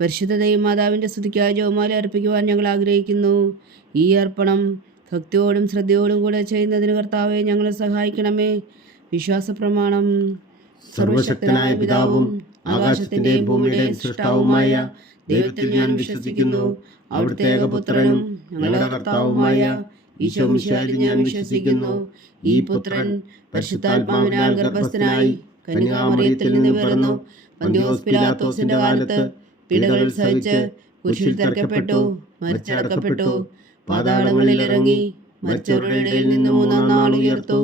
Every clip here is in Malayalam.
പരിശുദ്ധതയും മാതാവിന്റെ സ്തുതിക്കായ ജോമാല അർപ്പിക്കുവാൻ ഞങ്ങൾ ആഗ്രഹിക്കുന്നു. ഈ അർപ്പണം ഭക്തിയോടും ശ്രദ്ധയോടും കൂടെ ചെയ്യുന്നതിന് കർത്താവെ ഞങ്ങളെ സഹായിക്കണമേ. വിശ്വാസ പ്രമാണം സർവശക്തനായ പിതാവും ആകാശത്തിന്റെയും ഭൂമിയുടെയും സൃഷ്ടാവുമായ ദൈവത്തിൽ ഞാൻ വിശ്വസിക്കുന്നു. അവിടുത്തെ ഏകപുത്രനും ഞങ്ങളുടെ കർത്താവുമായ ഈശോ മിശിഹായിൽ ഞാൻ വിശ്വസിക്കുന്നു. ഈ പുത്രൻ പരിശുദ്ധാത്മാവിനാൽ ഗർഭസ്ഥനായി കന്യാമറിയത്തിൽ നിന്ന് പിറന്നു. പന്തിയോസ് പിലാത്തോസിന്റെ കാലത്ത് പീഡകൾ സഹിച്ച് കുരിശിൽ തറക്കപ്പെട്ടു മരിച്ചടക്കപ്പെട്ടു പാതാളങ്ങളിൽ ഇറങ്ങി മരിച്ചവരുടെ ഇടയിൽ നിന്ന് മൂന്നാം നാൾ ഉയർത്തു.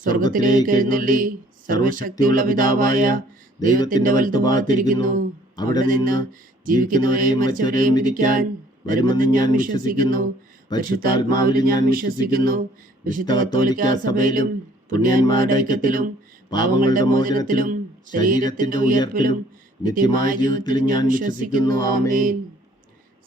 സ്വർഗത്തിലേക്ക് എഴുന്നള്ളി സർവശക്തിയുള്ള പിതാവായ ദൈവത്തിന്റെ വലതുഭാഗത്തിരിക്കുന്നു അവിടെ നിന്ന് ജീവിക്കുന്നവരെയും മരിച്ചവരെയും വിധിക്കാൻ വരുമെന്ന് ഞാൻ വിശ്വസിക്കുന്നു. പരിശുദ്ധാത്മാവിൽ ഞാൻ വിശ്വസിക്കുന്നു. വിശുദ്ധ കത്തോലിക്ക സഭയിലും പുണ്യാന്മാരുടെ ഐക്യത്തിലും പാവങ്ങളുടെ മോചനത്തിലും ശരീരത്തിന്റെ ഉയർപ്പിലും നിത്യമായ ജീവിതത്തിൽ ഞാൻ വിശ്വസിക്കുന്നു. ആമേൻ.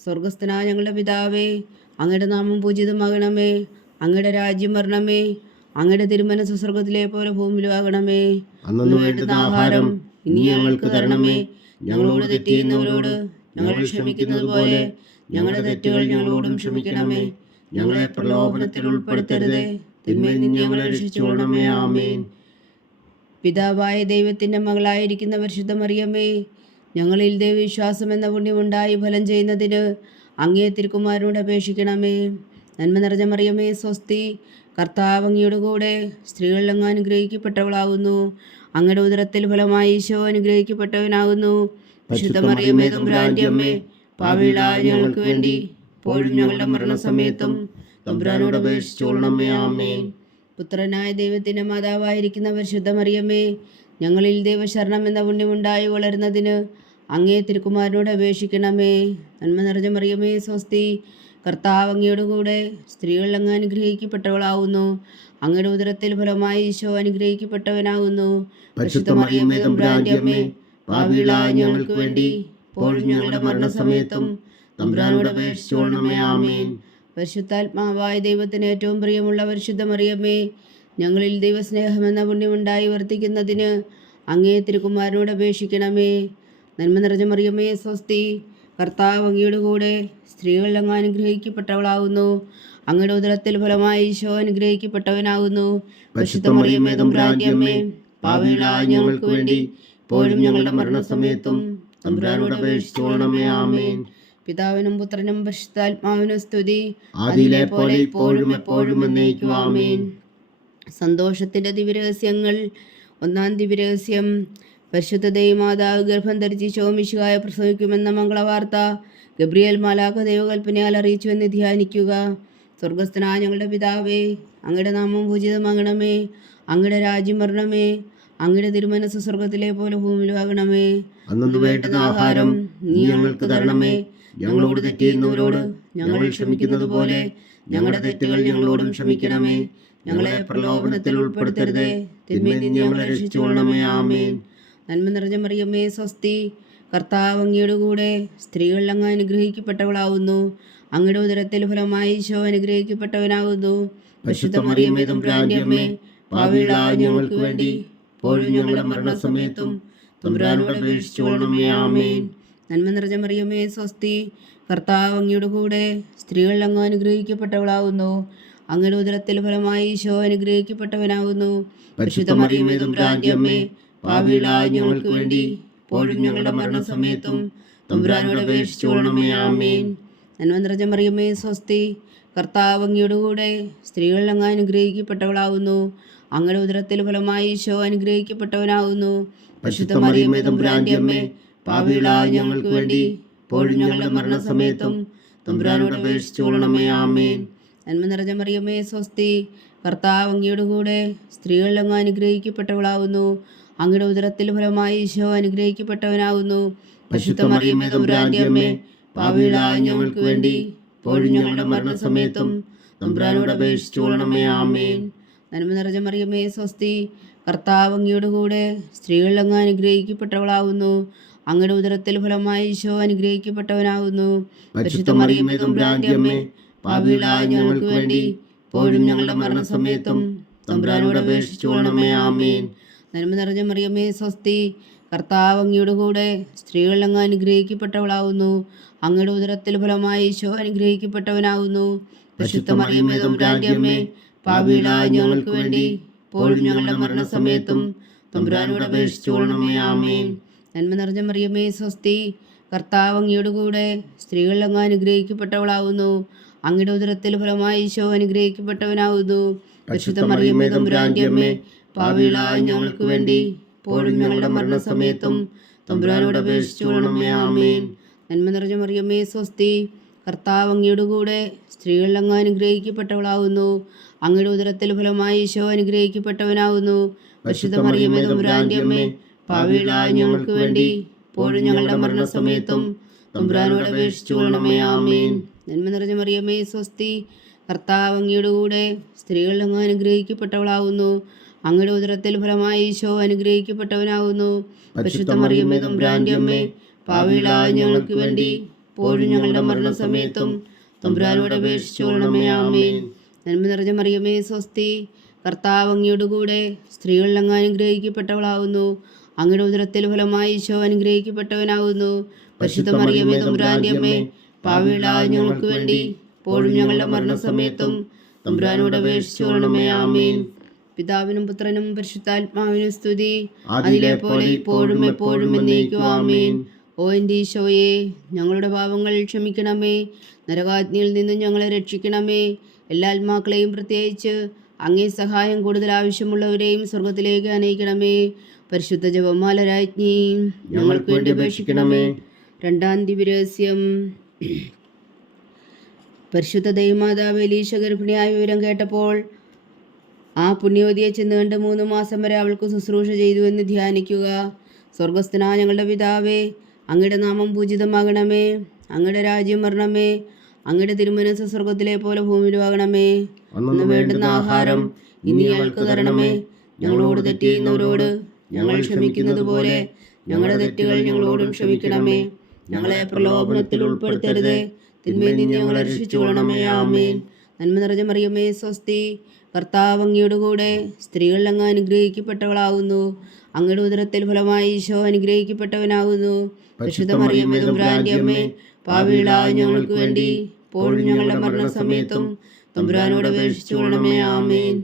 സ്വർഗസ്ഥനായ ഞങ്ങളുടെ പിതാവേ അങ്ങയുടെ നാമം പൂജിതമാകണമേ. അങ്ങയുടെ രാജ്യം വരണമേ. അങ്ങയുടെ തിരുമനസ് സ്വർഗത്തിലെ പോലെ ഭൂമിയിലാകണമേ അന്നു വേണ്ടുന്ന ആഹാരം ഇനി ഞങ്ങൾക്ക് തരണമേ. ഞങ്ങളോട് തെറ്റിയുന്നവരോട് ഞങ്ങൾ ക്ഷമിക്കുന്നത് പോലെ ഞങ്ങളുടെ തെറ്റുകൾ ഞങ്ങളോടും ക്ഷമിക്കണമേ. ഞങ്ങളെ പ്രലോഭനത്തിൽ ഉൾപ്പെടുത്തരുതേ. തിന്മയിൽ നിന്ന് ഞങ്ങളെ രക്ഷിച്ചുകൊള്ളണമേ. ആമേൻ. പിതാവായ ദൈവത്തിന്റെ മകളായിരിക്കുന്ന പരിശുദ്ധ മറിയമ്മേ ഞങ്ങളിൽ ദൈവവിശ്വാസം എന്ന പുണ്യമുണ്ടായി ഫലം ചെയ്യുന്നതിന് അങ്ങേ തിരുക്കുമാരനോട് അപേക്ഷിക്കണമേ. നന്മ നിറഞ്ഞ മറിയമ്മേ സ്വസ്തി കർത്താവ് അങ്ങയുടെ കൂടെ സ്ത്രീകളിൽ അങ്ങ് അനുഗ്രഹിക്കപ്പെട്ടവളാകുന്നു. അങ്ങയുടെ ഉദരത്തിൽ ഫലമായി ഈശോ അനുഗ്രഹിക്കപ്പെട്ടവനാകുന്നു. വിശുദ്ധ മറിയമ്മേ തമ്പുരാന്റെ അമ്മേ ഞങ്ങൾക്ക് വേണ്ടി പോഴും ഞങ്ങളുടെ മരണസമയത്തും തമ്പുരാനോട് അപേക്ഷിച്ചോളണമേ. ആമേൻ. പുത്രനായ ദൈവത്തിന്റെ മാതാവായിരിക്കുന്ന പരിശുദ്ധ മറിയമ്മേ ഞങ്ങളിൽ ദൈവശരണം എന്ന പുണ്യമുണ്ടായി വളരുന്നതിന് അങ്ങേ തിരുക്കുമാരനോട് അപേക്ഷിക്കണമേ. നന്മ നിറഞ്ഞ മറിയമ്മേ സ്വസ്തി. കർത്താവ് അങ്ങയുടെ കൂടെ സ്ത്രീകൾ അങ്ങ് അനുഗ്രഹിക്കപ്പെട്ടവളാവുന്നു. അങ്ങയുടെ ഉദരത്തിൽ ഫലമായി ഈശോ അനുഗ്രഹിക്കപ്പെട്ടവനാകുന്നു പരിശുദ്ധ മറിയമ്മേ അമ്മേ ഞങ്ങൾക്ക് വേണ്ടി ഇപ്പോഴും ഞങ്ങളുടെ മരണസമയത്തും തമ്പുരാനോട് അപേക്ഷിച്ചുകൊള്ളണമേ ആമേൻ. പരിശുദ്ധാത്മാവായ ദൈവത്തിന് ഏറ്റവും പ്രിയമുള്ള പരിശുദ്ധ മറിയമ്മേ ഞങ്ങളിൽ ദൈവസ്നേഹമെന്ന പുണ്യമുണ്ടായി വർത്തിക്കുന്നതിന് അങ്ങേ തിരുകുമാരനോട് അപേക്ഷിക്കണമേ. നന്മ നിറഞ്ഞ മറിയമ്മയെ സ്വസ്തി കർത്താവ് അങ്ങയുടെ കൂടെ സ്ത്രീകൾ അങ്ങ് അനുഗ്രഹിക്കപ്പെട്ടവളാകുന്നു അങ്ങയുടെ ഉദരത്തിൽ ഫലമായി ഈശോ അനുഗ്രഹിക്കപ്പെട്ടവനാകുന്നു പരിശുദ്ധ ഞങ്ങൾക്ക് വേണ്ടി ഇപ്പോഴും ഞങ്ങളുടെ മരണസമയത്തും തമ്പുരാനോട് അപേക്ഷിച്ചുകൊള്ളണമേ ആമേൻ. പിതാവിനും പുത്രനും പരിശുദ്ധാത്മാവിനും സ്തുതി. അതിലെ പോലെ ഇപ്പോഴും എപ്പോഴും എന്നേക്കും ആമേൻ. സന്തോഷത്തിന്റെ ദിവ്യരഹസ്യങ്ങൾ. ഒന്നാം ദിവ്യരഹസ്യം. പരിശുദ്ധ ദൈവമാതാവ് ഗർഭം ധരിച്ച് ശോമിശുകായ പ്രസവിക്കുമെന്ന മംഗളവാർത്ത. ഗബ്രിയേൽ മാലാഖ ദൈവകൽപ്പനയാൽ അറിയിച്ചുവെന്ന് ധ്യാനിക്കുക. സ്വർഗസ്ഥനായ ഞങ്ങളുടെ പിതാവേ അങ്ങയുടെ നാമം പൂജിതമാകണമേ. അങ്ങയുടെ രാജ്യം വരണമേ. അങ്ങയുടെ തിരുമനസ് സ്വർഗത്തിലെ പോലെ ഭൂമിയിലാകണമേ അന്നു വേണ്ടുന്ന ആഹാരം നീ ഞങ്ങൾക്ക് തരണമേ. ഞങ്ങളോട് തെറ്റിയുന്നവരോട് ഞങ്ങൾ ക്ഷമിക്കുന്നത് പോലെ ഞങ്ങളുടെ തെറ്റുകൾ ഞങ്ങളോടും ക്ഷമിക്കണമേ. ഞങ്ങളെ പ്രലോഭനത്തിൽ ഉൾപ്പെടുത്തരുതേ. തിന്മയിൽ ഞങ്ങളെ രക്ഷിച്ചുകൊള്ളണമേ ആമേൻ. നന്മ നിറഞ്ഞ മറിയമ്മേ സ്വസ്തി. കർത്താവ് അങ്ങയുടെ കൂടെ സ്ത്രീകളിൽ അങ്ങ് അനുഗ്രഹിക്കപ്പെട്ടവളാവുന്നു. അങ്ങയുടെ ഉദരത്തിൽ ഫലമായി ഈശോ അനുഗ്രഹിക്കപ്പെട്ടവനാകുന്നു പരിശുദ്ധ മറിയമ്മേ ഞങ്ങൾക്ക് വേണ്ടി ഇപ്പോഴും ഞങ്ങളുടെ മരണസമയത്തും തമ്പുരാനോട് അപേക്ഷിച്ചുകൊള്ളണമേ ആമേൻ. നന്മ നിറഞ്ഞ മറിയമ്മേ സ്വസ്തി. കർത്താവ് അങ്ങയുടെ കൂടെ സ്ത്രീകൾ അങ്ങ് അനുഗ്രഹിക്കപ്പെട്ടവളാകുന്നു അങ്ങയുടെ ഉദരത്തിൽ ഫലമായി ഈശോ അനുഗ്രഹിക്കപ്പെട്ടവനാകുന്നു പരിശുദ്ധ മറിയമ്മേ തമ്പുരാന്റെ അമ്മേ പാപികളായ ഞങ്ങൾക്ക് വേണ്ടി ഇപ്പോഴും ഞങ്ങളുടെ മരണസമയത്തും തമ്പുരാനോട് അപേക്ഷിച്ചുകൊള്ളണമേ ആമേൻ. നന്മ നിറഞ്ഞ മറിയമ്മേ സ്വസ്തി. കർത്താവ് അങ്ങയുടെ കൂടെ സ്ത്രീകൾ അങ്ങ് അനുഗ്രഹിക്കപ്പെട്ടവളാകുന്നു അങ്ങയുടെ ഉദരത്തിൽ ഫലമായി ഈശോ അനുഗ്രഹിക്കപ്പെട്ടവനാകുന്നു പരിശുദ്ധ മറിയമ്മേ തമ്പുരാന്റെ അമ്മേ പാപികളായ ഞങ്ങൾക്ക് വേണ്ടി ഇപ്പോഴും ഞങ്ങളുടെ മരണസമയത്തും തമ്പുരാനോട് അപേക്ഷിച്ചോളണമേ ആമേൻ. നന്മ നിറഞ്ഞ മറിയമ്മേ സ്വസ്തി. കർത്താവ് അങ്ങയുടെ കൂടെ സ്ത്രീകളിൽ അങ്ങ് അനുഗ്രഹിക്കപ്പെട്ടവളാകുന്നു അങ്ങയുടെ ഉദരത്തിൽ ഫലമായി ഈശോ അനുഗ്രഹിക്കപ്പെട്ടവനാവുന്നു. പരിശുദ്ധ മറിയമ്മേ തമ്പുരാന്റെ അമ്മേ പാവികളായ ഞങ്ങൾക്ക് വേണ്ടി ഇപ്പോഴും ഞങ്ങളുടെ മരണസമയത്തും തമ്പുരാനോട് അപേക്ഷിച്ചോളണമേ ആമേൻ. നന്മ നിറഞ്ഞ മറിയമ്മേ സ്വസ്തി. കർത്താവ് അങ്ങയുടെ കൂടെ സ്ത്രീകളിലങ്ങ് അനുഗ്രഹിക്കപ്പെട്ടവളാവുന്നു. അങ്ങയുടെ ഉദരത്തിൽ ഫലമായി ഈശോ അനുഗ്രഹിക്കപ്പെട്ടവനാകുന്നു. ഞങ്ങൾക്ക് വേണ്ടി ഇപ്പോഴും ഞങ്ങളുടെ മരണസമയത്തും തമ്പുരാനോട് അപേക്ഷിച്ചുകൊള്ളണമേ ആമേൻ. നന്മ നിറഞ്ഞ മറിയമേ സ്വസ്തി കർത്താവ് അങ്ങയുടെ കൂടെ സ്ത്രീകൾ അങ്ങ് അനുഗ്രഹിക്കപ്പെട്ടവളാവുന്നു. അങ്ങയുടെ ഉദരത്തിൽ ഫലമായി ഈശോ അനുഗ്രഹിക്കപ്പെട്ടവനാകുന്നു പരിശുദ്ധ മറിയമേ തമ്പുരാന്റെ അമ്മേ പാപികളായ ഞങ്ങൾക്ക് വേണ്ടി ഇപ്പോഴും ഞങ്ങളുടെ മരണസമയത്തും തമ്പുരാനോട് അപേക്ഷിച്ചോളണമേ ആമേൻ. നന്മ നിറഞ്ഞ മറിയമേ സ്വസ്തി. കർത്താവ് അങ്ങയുടെ കൂടെ സ്ത്രീകൾ അങ്ങ് അനുഗ്രഹിക്കപ്പെട്ടവളാവുന്നു. അങ്ങയുടെ ഉദരത്തിൽ ഫലമായി ഈശോ അനുഗ്രഹിക്കപ്പെട്ടവനാവുന്നു. പരിശുദ്ധ മറിയമ്മേ തമ്പുരാന്റെ അമ്മേ പാവികളായ ഞങ്ങൾക്ക് വേണ്ടി ഇപ്പോഴും ഞങ്ങളുടെ മരണസമയത്തും തമ്പുരാനോട് അപേക്ഷിച്ചുകൊള്ളണമേ ആമേൻ. നന്മ നിറഞ്ഞ മറിയമ്മേ സ്വസ്തി. കർത്താവ് അങ്ങയുടെ കൂടെ സ്ത്രീകൾ അങ്ങ് അനുഗ്രഹിക്കപ്പെട്ടവളാവുന്നു. അങ്ങയുടെ ഉദരത്തിൽ ഫലമായി ഈശോ അനുഗ്രഹിക്കപ്പെട്ടവനാവുന്നു. പരിശുദ്ധ മറിയമ്മേ തമ്പുരാന്റെ അമ്മേ പാവികളായ ഞങ്ങൾക്ക് വേണ്ടി ഇപ്പോഴും ഞങ്ങളുടെ മരണസമയത്തും തമ്പുരാനോട് അപേക്ഷിച്ചുകൊള്ളണമേ ആമേൻ. നന്മ നിറഞ്ഞ മറിയമ്മേ സ്വസ്തി. കർത്താവ് അങ്ങയുടെ കൂടെ സ്ത്രീകൾ അങ്ങ് അനുഗ്രഹിക്കപ്പെട്ടവളാകുന്നു അങ്ങയുടെ ഉദരത്തിൽ ഫലമായി ഈശോ അനുഗ്രഹിക്കപ്പെട്ടവനാകുന്നു പരിശുദ്ധ മറിയമ്മേ തമ്പുരാന്റെ അമ്മേ പാവികളായ ഞങ്ങൾക്ക് വേണ്ടി ഇപ്പോഴും ഞങ്ങളുടെ മരണസമയത്തും തമ്പുരാനോട് അപേക്ഷിച്ചുകൊള്ളണമേ ആമേൻ. നന്മ നിറഞ്ഞ മറിയമ്മേ സ്വസ്തി. കർത്താവ് അങ്ങയുടെ കൂടെ സ്ത്രീകൾ അങ്ങ് അനുഗ്രഹിക്കപ്പെട്ടവളാവുന്നു. അങ്ങയുടെ ഉദരത്തിൽ ഫലമായി ഈശോ അനുഗ്രഹിക്കപ്പെട്ടവനാകുന്നു. പരിശുദ്ധ മറിയമ്മേ തമ്പുരാന്റെ അമ്മേ ഞങ്ങൾക്ക് വേണ്ടി ഇപ്പോഴും ഞങ്ങളുടെ മരണസമയത്തും തമ്പുരാനോട് അപേക്ഷിച്ചുകൊള്ളണമേ ആമേൻ. പിതാവിനും പുത്രനും പരിശുദ്ധാത്മാവിനും സ്തുതി. അതിലെ പോലെ ഇപ്പോഴും എപ്പോഴും എന്നേക്കും ആമേൻ. ഓ എന്റെ ഈശോയെ ഞങ്ങളുടെ പാപങ്ങൾ ക്ഷമിക്കണമേ. നരകാജ്ഞയിൽ നിന്നും ഞങ്ങളെ രക്ഷിക്കണമേ. എല്ലാ ആത്മാക്കളെയും പ്രത്യേകിച്ച് അങ്ങേ സഹായം കൂടുതൽ ആവശ്യമുള്ളവരെയും സ്വർഗത്തിലേക്ക് അനയിക്കണമേ. പരിശുദ്ധ ജപമാല രാജ്ഞി ഞങ്ങൾക്ക് വേണ്ടി അപേക്ഷിക്കണമേ. രണ്ടാം ദിവരഹസ്യം പരിശുദ്ധ ദൈവമാതാവ് എലീശ ഗർഭിണിയായ വിവരം കേട്ടപ്പോൾ ആ പുണ്യവതിയെ ചെന്ന് കണ്ട് മൂന്ന് മാസം വരെ അവൾക്ക് ശുശ്രൂഷ ചെയ്തു എന്ന് ധ്യാനിക്കുക. സ്വർഗസ്ഥനാ ഞങ്ങളുടെ പിതാവേ അങ്ങയുടെ നാമം പൂജിതമാകണമേ. അങ്ങയുടെ രാജ്യം വരണമേ. അങ്ങയുടെ തിരുമനസ് സ്വർഗത്തിലെ പോലെ ഭൂമിയിലുമാകണമേ. അന്ന് വേണ്ടുന്ന ആഹാരം ഇനി ഞങ്ങൾക്ക് തരണമേ. ഞങ്ങളോട് തെറ്റ് ചെയ്യുന്നവരോട് ഞങ്ങൾ ക്ഷമിക്കുന്നത് പോലെ ഞങ്ങളുടെ തെറ്റുകൾ ഞങ്ങളോടും ക്ഷമിക്കണമേ. ഞങ്ങളെ പ്രലോഭനത്തിൽ ഉൾപ്പെടുത്തരുത്. തിന്മയിൽ നിന്ന് ഞങ്ങളെ രക്ഷിച്ചുകൊള്ളണമേ. ആമേൻ. നന്മ നിറഞ്ഞ മറിയമേ സ്വസ്തി. കർത്താവ് അങ്ങയുടെ കൂടെ സ്ത്രീകൾ അങ്ങ് അനുഗ്രഹിക്കപ്പെട്ടവളാകുന്നു അങ്ങയുടെ ഉദരത്തിൽ ഫലമായി ഈശോ അനുഗ്രഹിക്കപ്പെട്ടവനാകുന്നു പരിശുദ്ധ മറിയമ്മേ തമ്പുരാന്റെ അമ്മേ ഞങ്ങൾക്ക് വേണ്ടി ഇപ്പോഴും ഞങ്ങളുടെ മരണസമയത്തും തമ്പുരാനോട് അപേക്ഷിച്ചുകൊള്ളണമേ. ആമേൻ.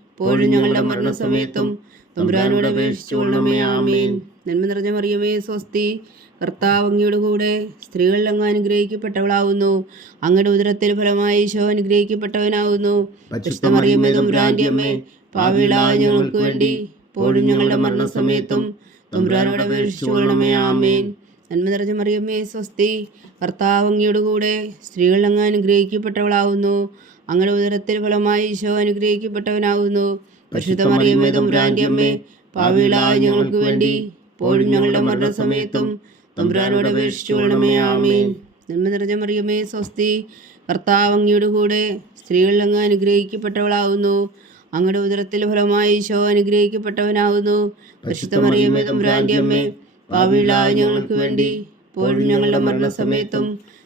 ഇപ്പോഴും ഞങ്ങളുടെ മരണസമയത്തും തമ്പുരാനോട് അപേക്ഷിച്ചുകൊള്ളണമേ ആമേൻ. നന്മ നിറഞ്ഞ മറിയമേ സ്വസ്തി. കർത്താവ് അങ്ങയുടെ കൂടെ സ്ത്രീകളിൽ അങ്ങ് അനുഗ്രഹിക്കപ്പെട്ടവളാവുന്നു. അങ്ങയുടെ ഉദരത്തിൽ ഫലമായി ഈശോ അനുഗ്രഹിക്കപ്പെട്ടവനാവുന്നു. അമ്മേ പാവികളായ ഞങ്ങൾക്ക് വേണ്ടി ഇപ്പോഴും ഞങ്ങളുടെ മരണസമയത്തും തമ്പുരാനോട് അപേക്ഷിച്ചുകൊള്ളണമേ ആമേൻ. നന്മ നിറഞ്ഞ മറിയമ്മേ സ്വസ്തി. കർത്താവ് അങ്ങയുടെ കൂടെ സ്ത്രീകളിൽ അങ്ങ് അനുഗ്രഹിക്കപ്പെട്ടവളാവുന്നു. അങ്ങയുടെ ഉദരത്തിന് ഫലമായി ഈശോ അനുഗ്രഹിക്കപ്പെട്ടവനാകുന്നു. പരിശുദ്ധ മറിയമ്മേ അമ്മേ ഞങ്ങൾക്ക് വേണ്ടി ഇപ്പോഴും ഞങ്ങളുടെ മരണസമയത്തും തമ്പുരാനോട് അപേക്ഷിച്ചുകൊള്ളണമേ ആമീൻ. നന്മ നിറഞ്ഞ മറിയമ്മേ സ്വസ്തി കർത്താവ് അങ്ങയുടെ കൂടെ സ്ത്രീകൾ അങ്ങ് അനുഗ്രഹിക്കപ്പെട്ടവളാകുന്നു. അങ്ങയുടെ ഉദരത്തിൽ ഫലമായി ഈശോ അനുഗ്രഹിക്കപ്പെട്ടവനാകുന്നു. പരിശുദ്ധ മറിയമ്മേ തമ്പുരാന്റെ അമ്മേ പാവിളായി ഞങ്ങൾക്ക് വേണ്ടി ഇപ്പോഴും ഞങ്ങളുടെ മരണസമയത്തും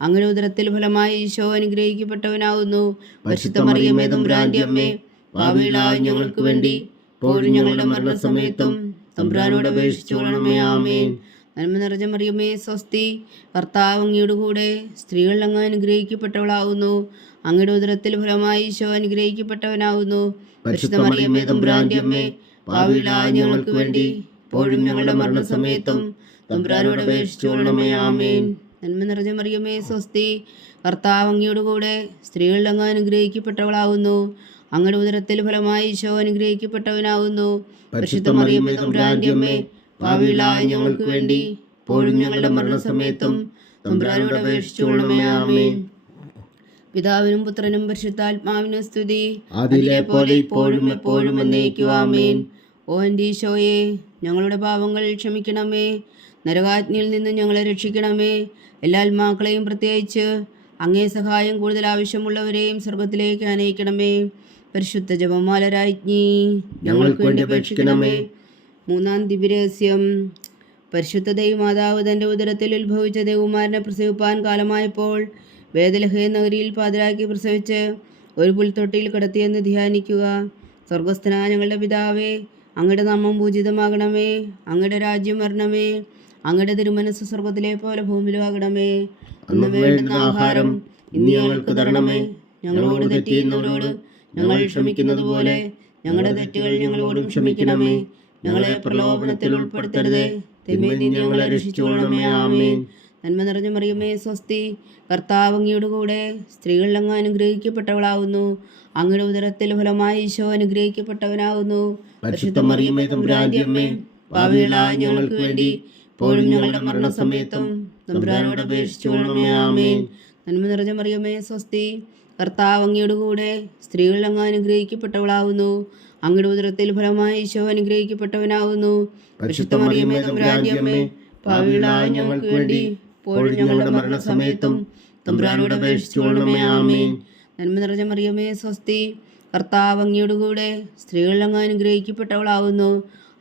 അങ്ങയുടെ ഉദരത്തിൽ ഫലമായി ഈശോ അനുഗ്രഹിക്കപ്പെട്ടവനാകുന്നു പരിശുദ്ധ തമ്പുരാന്റെ അമ്മേ ഞങ്ങൾക്ക് വേണ്ടി പോലും ഞങ്ങളുടെ മരണസമയത്തും തമ്പുരാനോട് അപേക്ഷിച്ചോളണമേ ആമേൻ. നന്മ നിറഞ്ഞ മറിയമേ സ്വസ്തി കർത്താവ് അങ്ങയുടെ കൂടെ സ്ത്രീകൾ അങ്ങ് അനുഗ്രഹിക്കപ്പെട്ടവളാകുന്നു അങ്ങയുടെ ഉദരത്തിൽ ഫലമായി ഈശോ അനുഗ്രഹിക്കപ്പെട്ടവനാകുന്നു പരിശുദ്ധ തമ്പുരാന്റെ അമ്മേ ഞങ്ങൾക്ക് വേണ്ടി ഇപ്പോഴും ഞങ്ങളുടെ മരണസമയത്തും തമ്പുരാനോട് അപേക്ഷിച്ചോളണമേ ആമേൻ. നന്മ നിറഞ്ഞ മറിയമേ സ്വസ്തി. കർത്താവ് അങ്ങയുടെ കൂടെ സ്ത്രീകളുടെ അങ്ങ് അനുഗ്രഹിക്കപ്പെട്ടവളാകുന്നു അങ്ങയുടെ ഉദരത്തിൽ ഫലമായി ഈശോ അനുഗ്രഹിക്കപ്പെട്ടവനാവുന്നു. പരിശുദ്ധ മറിയമേ തമ്പുരാന്റെ അമ്മേ ഞങ്ങൾക്ക് വേണ്ടി ഇപ്പോഴും ഞങ്ങളുടെ മരണസമയത്തും തമ്പുരാനോട് ആമേൻ. പിതാവിനും പുത്രനും പരിശുദ്ധാത്മാവിനും സ്തുതി. അതിലെ പോലെ ഇപ്പോഴും എപ്പോഴും എന്നേക്കും ആമേൻ. ഓ എന്റെ ഈശോയെ ഞങ്ങളുടെ പാപങ്ങൾ ക്ഷമിക്കണമേ. നരകാജ്ഞയിൽ നിന്ന് ഞങ്ങളെ രക്ഷിക്കണമേ. എല്ലാ ആത്മാക്കളെയും പ്രത്യേകിച്ച് അങ്ങേ സഹായം കൂടുതൽ ആവശ്യമുള്ളവരെയും സ്വർഗത്തിലേക്ക് അനയിക്കണമേ പരിശുദ്ധ ജപമാല രാജ്ഞി ഞങ്ങൾക്ക് വേണ്ടി അപേക്ഷിക്കണമേ. മൂന്നാം ദിവ്യരഹസ്യം. പരിശുദ്ധ ദൈവമാതാവ് തന്റെ ഉദരത്തിൽ ഉത്ഭവിച്ച ദേവുമാരനെ പ്രസവിപ്പാൻ കാലമായപ്പോൾ വേദലഹയ നഗരിയിൽ പാതിരാക്കി പ്രസവിച്ച് ഒരു പുൽത്തൊട്ടിയിൽ കിടത്തിയെന്ന് ധ്യാനിക്കുക. സ്വർഗസ്ഥനായ ഞങ്ങളുടെ പിതാവേ അങ്ങയുടെ നാമം പൂജിതമാകണമേ. അങ്ങയുടെ രാജ്യം വരണമേ. അങ്ങയുടെ തിരുമനസ് സ്വർഗത്തിലെ പോലെ ഭൂമിയിലാകണമേ അന്ന് വേണ്ടുന്ന ആഹാരം ഇന്ന് ഞങ്ങൾക്ക് തരണമേ. ഞങ്ങളോട് തെറ്റിയുന്നവരോട് ഞങ്ങൾ ക്ഷമിക്കുന്നത് പോലെ ഞങ്ങളുടെ തെറ്റുകൾ ഞങ്ങളോടും ക്ഷമിക്കണമേ. ഞങ്ങളെ പ്രലോഭനത്തിൽ ഉൾപ്പെടുത്തരുതേ. തിന്മയിൽ നിന്ന് ഞങ്ങളെ രക്ഷിച്ചുകൊള്ളണമേ. ആമേൻ. നന്മ നിറഞ്ഞ മറിയമേ സ്വസ്തി. കർത്താവ് അങ്ങയുടെ കൂടെ സ്ത്രീകളിൽ അങ്ങ് അനുഗ്രഹിക്കപ്പെട്ടവളാവുന്നു. അങ്ങയുടെ ഉദരത്തിൽ ഫലമായി ഈശോ അനുഗ്രഹിക്കപ്പെട്ടവനാവുന്നു. പരിശുദ്ധ മറിയമേ തമ്പുരാന്റെ ഭാവികളായ ഞങ്ങൾക്ക് വേണ്ടി ഇപ്പോഴും ഞങ്ങളുടെ മരണസമയത്തും തമ്പുരാനോട് അപേക്ഷിച്ചുകൊള്ളണമേ ആമേൻ. നന്മ നിറഞ്ഞ മറിയമേ സ്വസ്തി. കർത്താവ് അങ്ങയുടെ കൂടെ സ്ത്രീകൾ അങ്ങ് അനുഗ്രഹിക്കപ്പെട്ടവളാവുന്നു അങ്ങയുടെ ഉദരത്തിൽ ഫലമായി ഈശോ അനുഗ്രഹിക്കപ്പെട്ടവനാവുന്നു പരിശുദ്ധ മറിയമേ തമ്പുരാന്റെ അമ്മേ പാപികളായ ഞങ്ങൾക്ക് വേണ്ടി ഇപ്പോഴും ഞങ്ങളുടെ മരണസമയത്തും തമ്പുരാനോട് അപേക്ഷിച്ചുകൊള്ളണമേ ആമേൻ. നന്മ നിറഞ്ഞ മറിയമേ സ്വസ്തി. കർത്താവ് അങ്ങയുടെ കൂടെ സ്ത്രീകൾ അങ്ങ് അനുഗ്രഹിക്കപ്പെട്ടവളാവുന്നു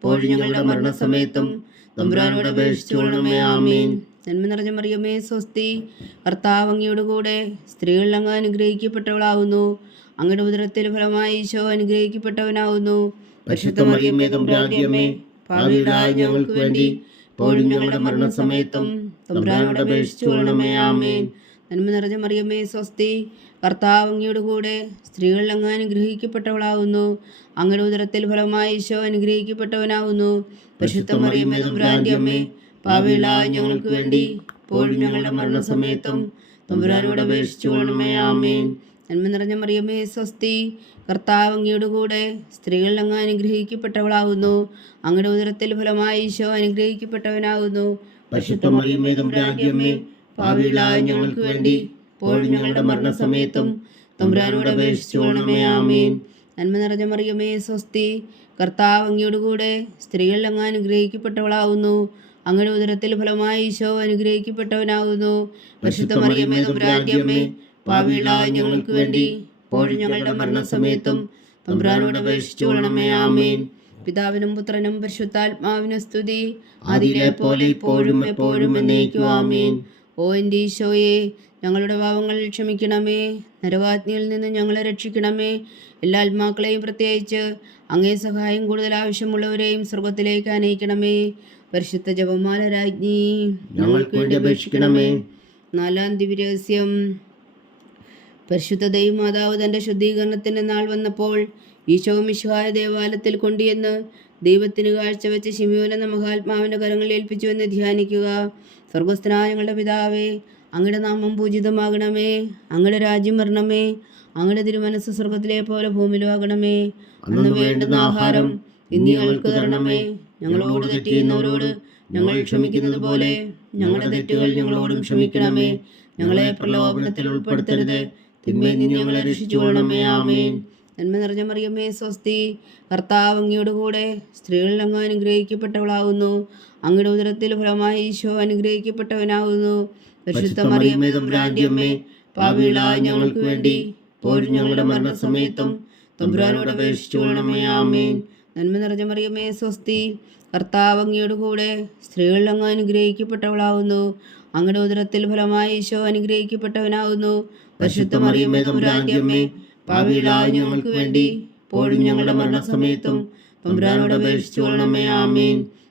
ഇപ്പോഴും ഞങ്ങളുടെ മരണസമയത്തും തമ്പുരാനോട് അപേക്ഷിച്ചുകൊള്ളണമേ ആമീൻ. നന്മ നിറഞ്ഞ മറിയമേ സ്വസ്തി. ഭർത്താവങ്ങിയോട് അങ്ങയുടെ കൂടെ സ്ത്രീകളിൽ അങ്ങ് അനുഗ്രഹിക്കപ്പെട്ടവളാവുന്നു. അങ്ങയുടെ ഉദരത്തിൽ ഫലമായി ഈശോ അനുഗ്രഹിക്കപ്പെട്ടവനാവുന്നു. പരിശുദ്ധ ഞങ്ങൾക്ക് വേണ്ടി ഇപ്പോഴും ഞങ്ങളുടെ മരണസമയത്തും തമ്പുരാനോട് ആമീൻ. നന്മ നിറഞ്ഞ മറിയമേ സ്വസ്തി. കർത്താവ് അങ്ങയുടെ കൂടെ സ്ത്രീകൾ അങ്ങ് അനുഗ്രഹിക്കപ്പെട്ടവളാവുന്നു. അങ്ങയുടെ ഉദരത്തിൽ ഫലമായി ഈശോ അനുഗ്രഹിക്കപ്പെട്ടവനാവുന്നു. പരിശുദ്ധ മറിയമേ തമ്പുരാന്റെ അമ്മേ പാപികളായ ഞങ്ങൾക്ക് വേണ്ടി ഇപ്പോഴും ഞങ്ങളുടെ മരണസമയത്തും തമ്പുരാനോട് അപേക്ഷിച്ചുകൊള്ളണമേ ആമേൻ. നന്മ നിറഞ്ഞ മറിയമ്മേ സ്വസ്തി. കർത്താവ് അങ്ങയുടെ കൂടെ സ്ത്രീകൾ അങ്ങ് അനുഗ്രഹിക്കപ്പെട്ടവളാവുന്നു. അങ്ങയുടെ ഉദരത്തിൽ ഫലമായി ഈശോ അനുഗ്രഹിക്കപ്പെട്ടവനാകുന്നു പരിശുദ്ധ മറിയമ്മേ തമ്പുരാന്റെ അമ്മേ ഞങ്ങൾക്ക് വേണ്ടി ഇപ്പോഴും ഞങ്ങളുടെ മരണസമയത്തും തമ്പുരാനോട് അപേക്ഷിച്ചോണമേ ആമേൻ. നന്മ നിറഞ്ഞ മറിയമേ സ്വസ്തി. കർത്താവ് അങ്ങയോടുകൂടെ സ്ത്രീകൾ അങ്ങ് അനുഗ്രഹിക്കപ്പെട്ടവളാവുന്നു. അങ്ങയുടെ ഉദരത്തിൽ ഫലമായി ഈശോ അനുഗ്രഹിക്കപ്പെട്ടവനാകുന്നു പരിശുദ്ധ മറിയമേ തമ്പുരാന്റെ അമ്മേ പാപികളായ ഞങ്ങൾക്ക് വേണ്ടി ഇപ്പോഴും ഞങ്ങളുടെ മരണസമയത്തും തമ്പുരാനോട് അപേക്ഷിച്ചോളണമേ ആമേൻ. പിതാവിനും പുത്രനും പരിശുദ്ധാത്മാവിനും സ്തുതി. അതിലെ പോലെ ഇപ്പോഴും എപ്പോഴും എന്നേക്കും ആമേൻ. ഓ എന്റെ ഈശോയെ ഞങ്ങളുടെ പാവങ്ങൾ ക്ഷമിക്കണമേ. നരവാജ്ഞയിൽ നിന്ന് ഞങ്ങളെ രക്ഷിക്കണമേ. എല്ലാ ആത്മാക്കളെയും പ്രത്യേകിച്ച് അങ്ങേ സഹായം കൂടുതൽ ആവശ്യമുള്ളവരെയും സ്വർഗത്തിലേക്ക് അനയിക്കണമേ പരിശുദ്ധ ജപമാല രാജ്ഞി ഞങ്ങൾക്ക് അപേക്ഷിക്കണമേ. നാലാം ദിവ്യരഹസ്യം പരിശുദ്ധ ദൈവമാതാവ് തന്റെ ശുദ്ധീകരണത്തിന്റെ നാൾ വന്നപ്പോൾ ഈശോ മിശുഹായ ദേവാലയത്തിൽ കൊണ്ടുവന്ന് ദൈവത്തിന് കാഴ്ചവെച്ച് ശിമിയോൻ എന്ന മഹാത്മാവിന്റെ കരങ്ങളിൽ ഏൽപ്പിച്ചുവെന്ന് ധ്യാനിക്കുക. സ്വർഗസ്ഥനായ ഞങ്ങളുടെ പിതാവേ അങ്ങയുടെ നാമം പൂജിതമാകണമേ അങ്ങയുടെ രാജ്യം വരണമേ അങ്ങയുടെ തിരുമനസ് സ്വർഗത്തിലെ പോലെ ഭൂമിയിലുമാകണമേ. അന്ന് വേണ്ടുന്ന ആഹാരം ഇന്ന് ഞങ്ങൾക്ക് തരണമേ. ഞങ്ങളോട് തെറ്റിയുന്നവരോട് ഞങ്ങൾ ക്ഷമിക്കുന്നത് പോലെ ഞങ്ങളുടെ തെറ്റുകൾ ഞങ്ങളോടും ക്ഷമിക്കണമേ. ഞങ്ങളെ പ്രലോഭനത്തിൽ ഉൾപ്പെടുത്തരുത്. തിന്മയിൽ നിന്ന് ഞങ്ങളെ രക്ഷിച്ചുകൊള്ളണമേ. ആമേൻ. നന്മ നിറഞ്ഞ മറിയമ്മേ സ്വസ്തി. കർത്താവ് അങ്ങയുടെ കൂടെ സ്ത്രീകളിൽ അങ്ങ് അനുഗ്രഹിക്കപ്പെട്ടവളാകുന്നു അങ്ങയുടെ ഉദരത്തിൽ ഫലമായി ഈശോ അനുഗ്രഹിക്കപ്പെട്ടവനാകുന്നു പരിശുദ്ധ മറിയമ്മേ തമ്പുരാന്റെ അമ്മേ പാപികളായ ഞങ്ങൾക്ക് വേണ്ടി പോരും ഞങ്ങളുടെ മരണസമയത്തും തമ്പുരാനോട് അപേക്ഷിച്ചുകൊള്ളണമേ ആമേൻ. നന്മ നിറഞ്ഞ മറിയമ്മേ സ്വസ്തി. കർത്താവ് അങ്ങയുടെ കൂടെ സ്ത്രീകളിൽ അങ്ങ് അനുഗ്രഹിക്കപ്പെട്ടവളാവുന്നു. അങ്ങയുടെ ഉദരത്തിൽ ഫലമായി ഈശോ അനുഗ്രഹിക്കപ്പെട്ടവനാകുന്നു പരിശുദ്ധ മറിയമ്മേ തമ്പുരാന്റെ അമ്മേ ഞങ്ങൾക്ക് വേണ്ടി പോഴും ഞങ്ങളുടെ മരണസമയത്തും തമ്പുരാനോട് അപേക്ഷിച്ചുകൊള്ളണമേ ആമേൻ.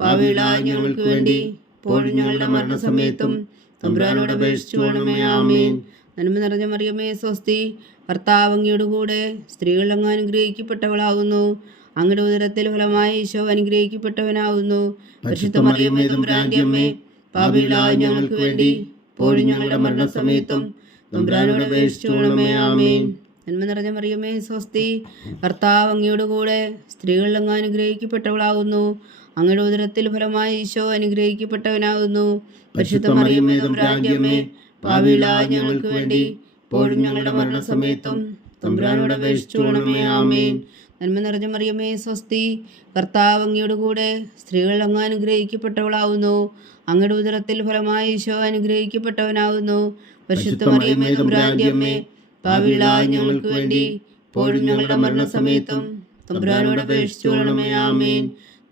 പാവികളായ ഞങ്ങൾക്ക് വേണ്ടി ഇപ്പോഴും ഞങ്ങളുടെ മരണസമയത്തും തമ്പുരാനോട് അപേക്ഷിച്ചു അപേക്ഷിച്ചുകൊള്ളണമേ ആമീൻ. നന്മ നിറഞ്ഞ മറിയമ്മേ സ്വസ്തി. ഭർത്താവ് അങ്ങയുടെ കൂടെ സ്ത്രീകൾ അങ്ങ് അനുഗ്രഹിക്കപ്പെട്ടവളാകുന്നു. അങ്ങയുടെ ഉദരത്തിൽ ഫലമായി ഈശോ അനുഗ്രഹിക്കപ്പെട്ടവനാകുന്നു. പരിശുദ്ധ മറിയമ്മേ തമ്പുരാന്റെ അമ്മേ പാപികളായ ഞങ്ങൾക്ക് വേണ്ടി ഇപ്പോഴും ഞങ്ങളുടെ മരണസമയത്തും തമ്പുരാനോട് അപേക്ഷിച്ചുകൊള്ളണമേ ആമീൻ. നന്മ നിറഞ്ഞ മറിയമ്മേ സ്വസ്തി. ഭർത്താവ് അങ്ങയുടെ കൂടെ സ്ത്രീകൾ അങ്ങ് അനുഗ്രഹിക്കപ്പെട്ടവളാകുന്നു. അങ്ങയുടെ ഉദരത്തിൽ ഫലമായി ഈശോ അനുഗ്രഹിക്കപ്പെട്ടവനാകുന്നു പരിശുദ്ധ മറിയമേ ഞങ്ങൾക്ക് വേണ്ടി ഇപ്പോഴും ഞങ്ങളുടെ മരണസമയത്തും തമ്പുരാനോട് അപേക്ഷിച്ചോണമേ ആമേൻ. നന്മ നിറഞ്ഞ മറിയമ്മേ സ്വസ്തി കർത്താവ് അങ്ങയുടെ കൂടെ സ്ത്രീകൾ അങ്ങ് അനുഗ്രഹിക്കപ്പെട്ടവളാവുന്നു. അങ്ങയുടെ ഉദരത്തിൽ ഫലമായി ഈശോ അനുഗ്രഹിക്കപ്പെട്ടവനാവുന്നു. പരിശുദ്ധ മറിയമ്മേ തമ്പുരാന്റിയമ്മേ പാവിളായ ഞങ്ങൾക്ക് വേണ്ടി ഇപ്പോഴും ഞങ്ങളുടെ മരണസമയത്തും തമ്പുരാനോട് അപേക്ഷിച്ചോളണമേ ആമേൻ.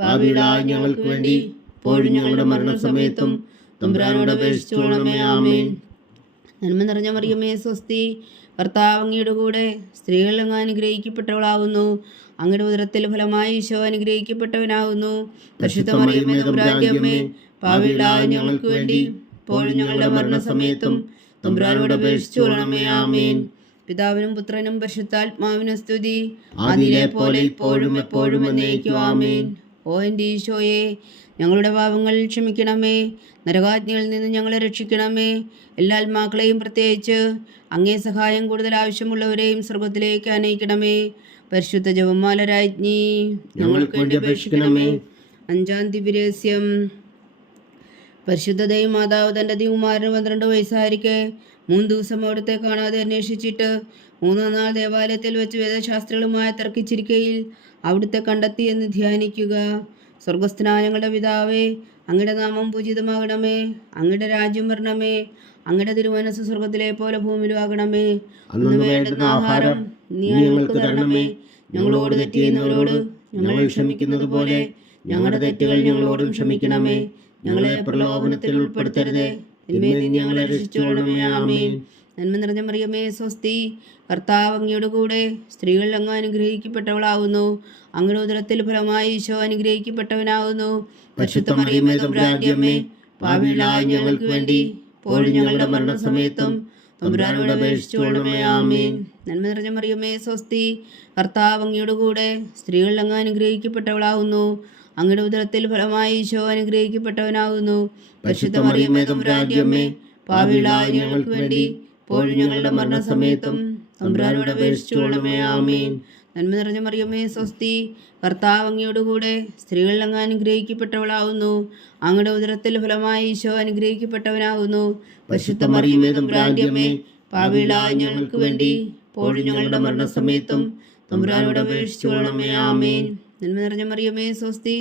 പാപികളായ ഞങ്ങൾക്ക് വേണ്ടി ഇപ്പോഴും ഞങ്ങളുടെ മരണസമയത്തും തമ്പുരാനോട് അപേക്ഷിച്ചോളമേ ആമേൻ. നന്മ നിറഞ്ഞ മറിയമേ സ്വസ്തി. ഭർത്താവ് അങ്ങയുടെ കൂടെ സ്ത്രീകൾ അങ്ങ് അനുഗ്രഹിക്കപ്പെട്ടവളാവുന്നു. അങ്ങയുടെ ഉദരത്തിൽ ഫലമായി ഈശോ അനുഗ്രഹിക്കപ്പെട്ടവനാവുന്നു. പരിശുദ്ധ മറിയമ്മേ തമ്പുരാന്റെ അമ്മേ പാവികളായ ഞങ്ങൾക്ക് വേണ്ടി ഇപ്പോഴും ഞങ്ങളുടെ മരണസമയത്തും തമ്പുരാനോട് അപേക്ഷിച്ചോളമേ ആമേൻ. പിതാവിനും പുത്രനും പരിശുദ്ധാത്മാവിനും സ്തുതി. ആദിയിലെ പോലെ ഇപ്പോഴും എപ്പോഴും എന്നേക്കും ആമേൻ. ഓ എന്റെ ഈശോയെ ഞങ്ങളുടെ പാപങ്ങൾ ക്ഷമിക്കണമേ. നരകാജ്ഞയിൽ നിന്ന് ഞങ്ങളെ രക്ഷിക്കണമേ. എല്ലാ ആത്മാക്കളെയും പ്രത്യേകിച്ച് അങ്ങേ സഹായം കൂടുതൽ ആവശ്യമുള്ളവരെയും സ്വർഗത്തിലേക്ക് അനയിക്കണമേ. പരിശുദ്ധ ജപമാല രാജ്ഞി ഞങ്ങൾക്ക് വേണ്ടി അപേക്ഷിക്കണമേ. അഞ്ചാം ദിവ്യരഹസ്യം പരിശുദ്ധ ദൈവമാതാവ് തന്റെ ദൈവമാരന് പന്ത്രണ്ട് വയസ്സായിരിക്കെ. മൂന്ന് ദിവസം അവിടുത്തെ കാണാതെ അന്വേഷിച്ചിട്ട് മൂന്നാം നാൾ ദേവാലയത്തിൽ വെച്ച് വേദശാസ്ത്രികളുമായി തർക്കിച്ചിരിക്കയിൽ. അവിടുത്തെ കണ്ടെത്തി എന്ന് ധ്യാനിക്കുക. സ്വർഗസ്ഥനായ ഞങ്ങളുടെ പിതാവേ അങ്ങയുടെ നാമം പൂജിതമാകണമേ അങ്ങയുടെ രാജ്യം വരണമേ അങ്ങയുടെ തിരുമനസ് സ്വർഗത്തിലെ പോലെ ഭൂമിയിലും ആകണമേ അന്നു വേണ്ടുന്ന ആഹാരം നീ ഞങ്ങൾക്ക് തരണമേ. ഞങ്ങളോട് തെറ്റ് ചെയ്യുന്നവരോട് ഞങ്ങൾ ക്ഷമിക്കുന്നത് പോലെ ഞങ്ങളുടെ തെറ്റുകൾ ഞങ്ങളോടും ക്ഷമിക്കണമേ. ഞങ്ങളെ പ്രലോഭനത്തിൽ ഉൾപ്പെടുത്തരുതേ. ഞങ്ങളെ രക്ഷിച്ചുകൊള്ളണമേ ആമേൻ. നന്മ നിറഞ്ഞ മറിയമേ സ്വസ്തി. കർത്താവ് അങ്ങയുടെ കൂടെ സ്ത്രീകൾ അങ്ങ് അനുഗ്രഹിക്കപ്പെട്ടവളാവുന്നു. അങ്ങയുടെ ഉദരത്തിൽ ഫലമായി ഈശോ അനുഗ്രഹിക്കപ്പെട്ടവനാവുന്നു. പരിശുദ്ധ മറിയമ്മേ തമ്പുരാന്റെ അമ്മേ ഞങ്ങൾക്ക് വേണ്ടി പോലും ഞങ്ങളുടെ മരണസമയത്തും തമ്പുരാനോട് അപേക്ഷിച്ചുകൊള്ളണമേ ആമീൻ. നന്മ നിറഞ്ഞ മറിയമേ സ്വസ്തി. കർത്താവ് അങ്ങയുടെ കൂടെ സ്ത്രീകൾ അങ്ങ് അനുഗ്രഹിക്കപ്പെട്ടവളാവുന്നു. അങ്ങയുടെ ഉദരത്തിൽ ഫലമായി ഈശോ അനുഗ്രഹിക്കപ്പെട്ടവനാവുന്നു. പരിശുദ്ധ മറിയമ്മേ തമ്പുരാന്റെ അമ്മേ ഞങ്ങൾക്ക് വേണ്ടി ഇപ്പോഴും ഞങ്ങളുടെ മരണസമയത്തും തമ്പുരാനോട് അപേക്ഷിച്ചുകൊള്ളമേ ആമീൻ. നന്മ നിറഞ്ഞ മറിയമ്മേ സ്വസ്തി. കർത്താവ് അങ്ങയോടുകൂടെ സ്ത്രീകളിൽ അങ്ങ് അനുഗ്രഹിക്കപ്പെട്ടവളാവുന്നു. അങ്ങയുടെ ഉദരത്തിൽ ഫലമായി ഈശോ അനുഗ്രഹിക്കപ്പെട്ടവനാകുന്നു പരിശുദ്ധ മറിയമ്മേ തമ്പുരാന്റെ പാവിളായ ഞങ്ങൾക്ക് വേണ്ടി ഇപ്പോഴും ഞങ്ങളുടെ മരണസമയത്തും തമ്പുരാനോട് അപേക്ഷിച്ചു ആമീൻ. നന്മ നിറഞ്ഞ മറിയമ്മേ സ്വസ്തി.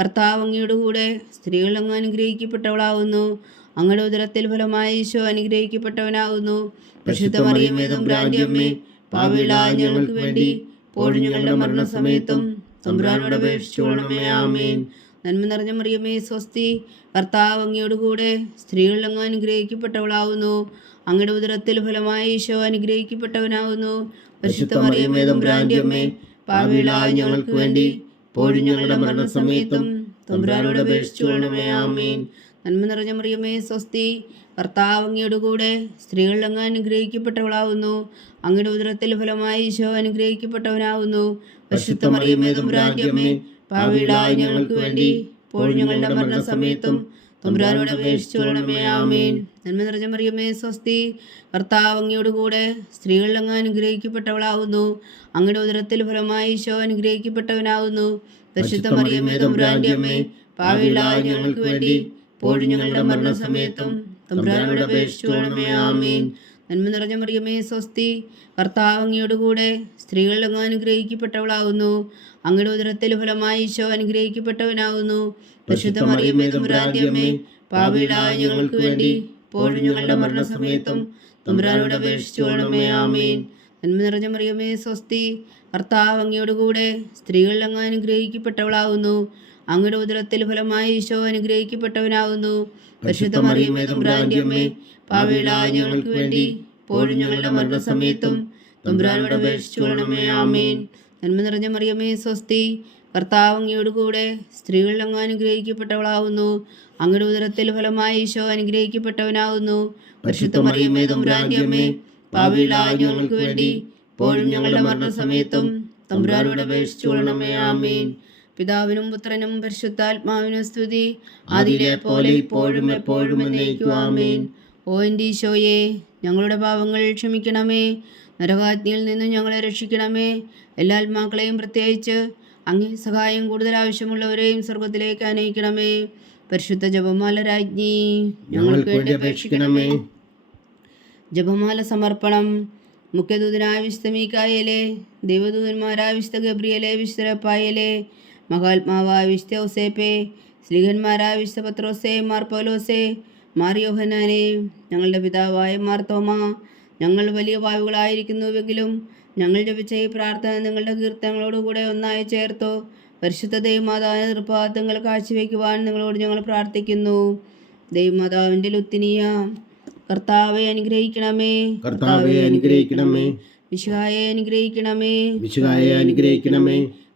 കർത്താവ് അങ്ങയോടുകൂടെ സ്ത്രീകളിൽ അങ്ങ് അനുഗ്രഹിക്കപ്പെട്ടവളാവുന്നു. അങ്ങയുടെ ഉദരത്തിൽ ഫലമായി ഈശോ അനുഗ്രഹിക്കപ്പെട്ടവനാകുന്നു. പരിശുദ്ധ മറിയമേ തമ്പുരാന്റെ അമ്മേ ഞങ്ങൾക്ക് വേണ്ടി ഞങ്ങളുടെ മരണസമയത്തും തമ്പുരാനോട് അപേക്ഷിച്ചോളമേ ആമേൻ. നന്മ നിറഞ്ഞ മറിയമേ സ്വസ്തി കർത്താവ് അങ്ങയോടുകൂടെ സ്ത്രീകൾ അങ്ങ് അനുഗ്രഹിക്കപ്പെട്ടവളാവുന്നു. അങ്ങയുടെ ഉദരത്തിൽ ഫലമായി ഈശോ അനുഗ്രഹിക്കപ്പെട്ടവനാവുന്നു. പരിശുദ്ധ മറിയമ്മേ തമ്പുരാന്റെ പാവിളായ ഞങ്ങൾക്ക് വേണ്ടി പോഴും ഞങ്ങളുടെ മരണസമയത്തും തമ്പുരാനോട് അപേക്ഷിച്ചു ആമീൻ. ആമേൻ. നന്മ നിറഞ്ഞ മറിയമേ സ്വസ്തി. കർത്താവ് അങ്ങയോടുകൂടെ സ്ത്രീകൾ അങ്ങ് അനുഗ്രഹിക്കപ്പെട്ടവളാവുന്നു. അങ്ങയുടെ ഉദരത്തിൽ ഫലമായി ഈശോ അനുഗ്രഹിക്കപ്പെട്ടവനാവുന്നു. പരിശുദ്ധ മറിയമേ തമ്പുരാന്റെ അമ്മേ ഞങ്ങൾക്ക് വേണ്ടി ഇപ്പോഴും ഞങ്ങളുടെ മരണ സമയത്തും തുമ്പ്രാനോട് അപേക്ഷിച്ചു കൊള്ളണമേ ആമേൻ. നന്മ നിറഞ്ഞ മറിയമ്മേ സ്വസ്തി. കർത്താവ് അങ്ങയോടുകൂടെ സ്ത്രീകളിൽ അങ്ങ് അനുഗ്രഹിക്കപ്പെട്ടവളാവുന്നു. അങ്ങയുടെ ഉദരത്തിൽ ഫലമായി ഈശോ അനുഗ്രഹിക്കപ്പെട്ടവനാവുന്നു. പരിശുദ്ധ മറിയമ്മേ തമ്പുരാന്റെ അമ്മേ ഞങ്ങൾക്ക് വേണ്ടി ഇപ്പോഴും ഞങ്ങളുടെ മരണസമയത്തും തമ്പുരാനോട് അപേക്ഷിച്ചു ആമീൻ. നന്മ നിറഞ്ഞ മറിയമേ സ്വസ്തി. കർത്താവ് കൂടെ സ്ത്രീകൾ അങ്ങ് അനുഗ്രഹിക്കപ്പെട്ടവളാവുന്നു. അങ്ങയുടെ ഉദരത്തിൽ ഫലമായി ഈശോ അനുഗ്രഹിക്കപ്പെട്ടവനാകുന്നു പരിശുദ്ധ മറിയമേ തമ്പുരാന്റെ അമ്മേ പാപികളായ ഞങ്ങൾക്ക് വേണ്ടി ഇപ്പോഴും ഞങ്ങളുടെ മരണസമയത്തും തമ്പുരാനോട് അപേക്ഷിച്ചോളമേ ആമീൻ. നന്മ നിറഞ്ഞ മറിയമേ സ്വസ്തി. കർത്താവ് അങ്ങയോടുകൂടെ സ്ത്രീകൾ അങ്ങ് അനുഗ്രഹിക്കപ്പെട്ടവളാകുന്നു അങ്ങയുടെ ഉദരത്തിൽ ഫലമായി ഈശോ അനുഗ്രഹിക്കപ്പെട്ടവനാകുന്നു പരിശുദ്ധ അമ്മേ ഞങ്ങൾക്ക് വേണ്ടി ഇപ്പോഴും ഞങ്ങളുടെ മരണസമയത്തും തമ്പുരാനോട് അപേക്ഷിച്ചു ആമേൻ. നന്മ നിറഞ്ഞ മറിയമേ സ്വസ്തി കർത്താവ് അങ്ങയോടുകൂടെ സ്ത്രീകളിൽ അങ്ങ് അനുഗ്രഹിക്കപ്പെട്ടവളാവുന്നു. അങ്ങയുടെ ഉദരത്തിൽ ഫലമായി ഈശോ അനുഗ്രഹിക്കപ്പെട്ടവനാകുന്നു പരിശുദ്ധ മറിയമ്മേ തുമ്പ്രാന്റെ അമ്മേ ഞങ്ങൾക്ക് വേണ്ടി ഇപ്പോഴും ഞങ്ങളുടെ മരണസമയത്തും തമ്പുരാനോട് അപേക്ഷിച്ചു കൊള്ളണമേ ആമേൻ. പിതാവിനും പുത്രനും പരിശുദ്ധാത്മാവിനും സ്തുതി. അതിലെ പോലെ ഇപ്പോഴും എപ്പോഴും എന്നേക്കും ആമേൻ. ഓ എന്റെ ഈശോയെ ഞങ്ങളുടെ പാവങ്ങൾ ക്ഷമിക്കണമേ. നരകാജ്ഞയിൽ നിന്നും ഞങ്ങളെ രക്ഷിക്കണമേ. എല്ലാ ആത്മാക്കളെയും പ്രത്യേകിച്ച് അങ്ങേ സഹായം കൂടുതൽ ആവശ്യമുള്ളവരെയും സ്വർഗത്തിലേക്ക് അനയിക്കണമേ. പരിശുദ്ധ ജപമാല രാജ്ഞി ഞങ്ങൾക്ക് വേണ്ടി അപേക്ഷിക്കണമേ. ജപമാല സമർപ്പണം. മുഖ്യദൂതനായ വിശുദ്ധ മീക്കായേലെ ദൈവദൂതന്മാരായ വിശുദ്ധ ഗബ്രിയലെ വിശുദ്ധ മഹാത്മാവായ വിശുദ്ധ ഔസേപ്പെ സ്ത്രീഹന്മാരായ വിശുദ്ധ പത്രോസെ മാർ പൗലോസേ മാർ യോഹനാനെ ഞങ്ങളുടെ പിതാവായ മാർ തോമ ഞങ്ങൾ വലിയ വായുകളായിരിക്കുന്നുവെങ്കിലും ഞങ്ങൾ ജപിച്ച ഈ പ്രാർത്ഥന നിങ്ങളുടെ കീർത്തനങ്ങളോടുകൂടെ ഒന്നായി ചേർത്തോ. പരിശുദ്ധ ദൈവമാതാവിന്റെ നിർഭാഗങ്ങൾ കാഴ്ചവെക്കുവാൻ നിങ്ങളോട് ഞങ്ങൾ പ്രാർത്ഥിക്കുന്നു. ദൈവമാതാവിന്റെ ലുത്തിനിയ കർത്താവെ അനുഗ്രഹിക്കണമേ. കർത്താവെ അനുഗ്രഹിക്കണമേ. വിശുഹായെ അനുഗ്രഹിക്കണമേ. വിശുഹായെ അനുഗ്രഹിക്കണമേ.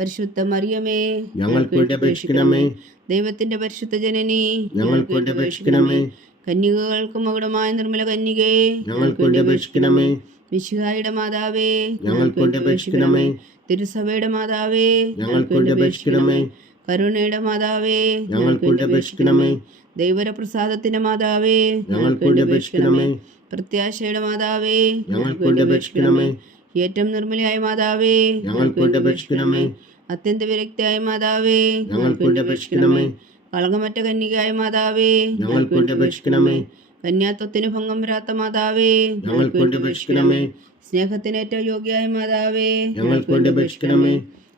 പരിശുദ്ധ മറിയമേ ഞങ്ങൾക്ക് വേണ്ടി അപേക്ഷിക്കണമേ. ദൈവത്തിന്റെ പരിശുദ്ധ ജനനി ഞങ്ങൾക്ക് വേണ്ടി അപേക്ഷിക്കണമേ. കന്യകകൾക്ക് മകുടമായ നിർമ്മല കന്യകേ ഞങ്ങൾക്ക് വേണ്ടി അപേക്ഷിക്കണമേ. മിശിഹായുടെ മാതാവേ ഞങ്ങൾക്ക് വേണ്ടി അപേക്ഷിക്കണമേ. തിരുസഭയുടെ മാതാവേ ഞങ്ങൾക്ക് വേണ്ടി അപേക്ഷിക്കണമേ. കരുണയുടെ മാതാവേ ഞങ്ങൾക്ക് വേണ്ടി അപേക്ഷിക്കണമേ. ദൈവരപ്രസാദത്തിന്റെ മാതാവേ ഞങ്ങൾക്ക് വേണ്ടി അപേക്ഷിക്കണമേ. പ്രത്യാശയുടെ മാതാവേ ഞങ്ങൾക്ക് വേണ്ടി അപേക്ഷിക്കണമേ. ഏറ്റവും നിർമ്മലയായ മാതാവേ ഞങ്ങൾക്ക് വേണ്ടി അപേക്ഷിക്കണമേ അത്യന്ത വിരക്തിയായ മാതാവേ ഞങ്ങൾക്ക് വേണ്ടി അപേക്ഷിക്കണമേ കളങ്കമറ്റ കന്യകയായ മാതാവേ ഞങ്ങൾക്ക് വേണ്ടി അപേക്ഷിക്കണമേ കന്യാത്വത്തിന് ഭംഗം വരാത്ത മാതാവേ ഞങ്ങൾക്ക് വേണ്ടി അപേക്ഷിക്കണമേ സ്നേഹത്തിന് ഏറ്റവും യോഗ്യയായ മാതാവേ ഞങ്ങൾക്ക് വേണ്ടി അപേക്ഷിക്കണമേ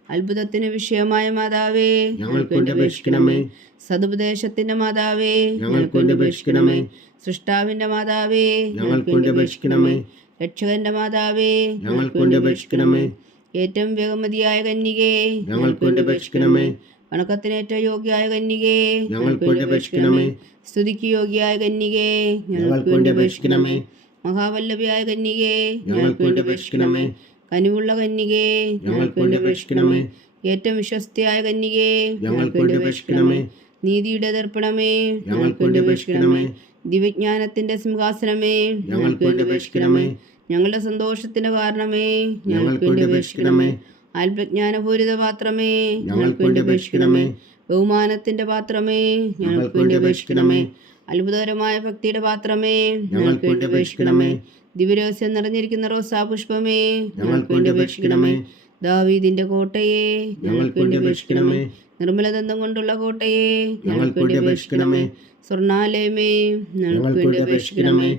അത്ഭുതത്തിന് വിഷയമായ മാതാവേ ഞങ്ങൾക്ക് വേണ്ടി അപേക്ഷിക്കണമേ സതുപദേശത്തിന്റെ മാതാവേ ഞങ്ങൾക്ക് വേണ്ടി അപേക്ഷിക്കണമേ സൃഷ്ടാവിന്റെ മാതാവേ ഞങ്ങൾക്ക് വേണ്ടി അപേക്ഷിക്കണമേ രക്ഷകന്റെ മാതാവേ ഞങ്ങൾക്കൊണ്ട് വേണ്ടി അപേക്ഷിക്കണമേ ഏറ്റവും വേഗമതിയായ കന്യകേ ഞങ്ങൾക്കൊണ്ട് വേണ്ടി അപേക്ഷിക്കണമേ വണക്കത്തിന് ഏറ്റവും യോഗ്യായ കന്യകേ ഞങ്ങൾക്കൊണ്ട് വേണ്ടി അപേക്ഷിക്കണമേ സ്തുതിക്ക് യോഗ്യായ കന്യകേ ഞങ്ങൾക്കൊണ്ട് വേണ്ടി അപേക്ഷിക്കണമേ മഹാവല്ലഭയായ കന്യകേ ഞങ്ങൾക്കൊണ്ട് വേണ്ടി അപേക്ഷിക്കണമേ കനിവുള്ള കന്യകേ ഞങ്ങൾക്കൊണ്ട് വേണ്ടി അപേക്ഷിക്കണമേ ഏറ്റവും വിശ്വസ്തയായ കന്യകേ ഞങ്ങൾക്കൊണ്ട് വേണ്ടി അപേക്ഷിക്കണമേ നീതിയുടെ ദർപ്പണമേ ഞങ്ങൾക്കൊണ്ട് വേണ്ടി അപേക്ഷിക്കണമേ ദിവ്യജ്ഞാനത്തിന്റെ സിംഹാസനമേ ഞങ്ങൾക്കൊണ്ട് വേണ്ടി അപേക്ഷിക്കണമേ ഞങ്ങളുടെ സന്തോഷത്തിന്റെ കാരണമേ ഞങ്ങൾക്ക് വേണ്ടി അപേക്ഷിക്കണമേ. ആത്മജ്ഞാനപൂരിത പാത്രമേ ഞങ്ങൾക്ക് വേണ്ടി അപേക്ഷിക്കണമേ. ബഹുമാനത്തിന്റെ പാത്രമേ ഞങ്ങൾക്ക് വേണ്ടി അപേക്ഷിക്കണമേ. അത്ഭുതകരമായ ഭക്തിയുടെ പാത്രമേ ഞങ്ങൾക്ക് വേണ്ടി അപേക്ഷിക്കണമേ. ദിവ്യരഹസ്യം നിറഞ്ഞിരിക്കുന്ന റോസാപുഷ്പമേ ഞങ്ങൾക്ക് വേണ്ടി അപേക്ഷിക്കണമേ. ദാവീദിന്റെ കോട്ടയെ ഞങ്ങൾക്ക് വേണ്ടി അപേക്ഷിക്കണമേ. നിർമ്മലദന്തം കൊണ്ടുള്ള കോട്ടയെ ഞങ്ങൾക്ക് വേണ്ടി അപേക്ഷിക്കണമേ. സ്വർണാലയമേ ഞങ്ങൾക്ക് വേണ്ടി അപേക്ഷിക്കണമേ.